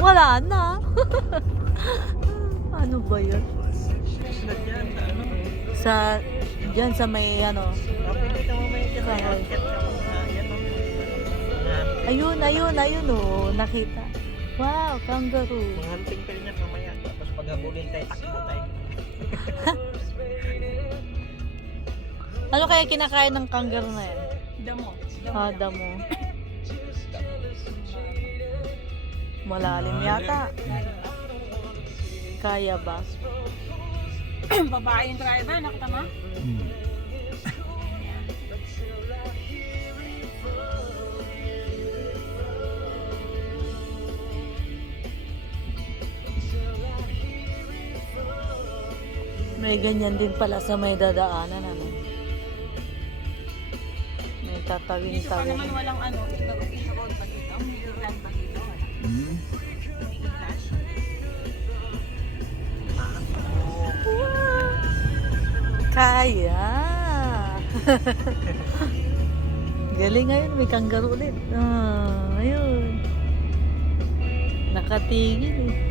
Wala na. Ano ba yun? Sila dyan sa ano. Sa, dyan sa may ano. Napilitan mo may dyan. May Kahoy. outfit ka mga yan o. Ayun, oh, nakita. Wow, kangaroo. Mga hunting pa rin yan mamaya. Tapos pag habulin tayo, takbo tayo. Ano kaya kinakain ng kangaroo na yan? Damo. Damo. Malalim yata. Kaya ba? Babae yung driver, nakita mo? May ganyan din pala sa may dadaanan, ano? May Dito pa tatawin-tawin. naman walang ano, road pa dito. May island pa dito. Wala. May island. Kaya! Galing ngayon, may kangaroo ulit. Ayun. Nakatingin eh.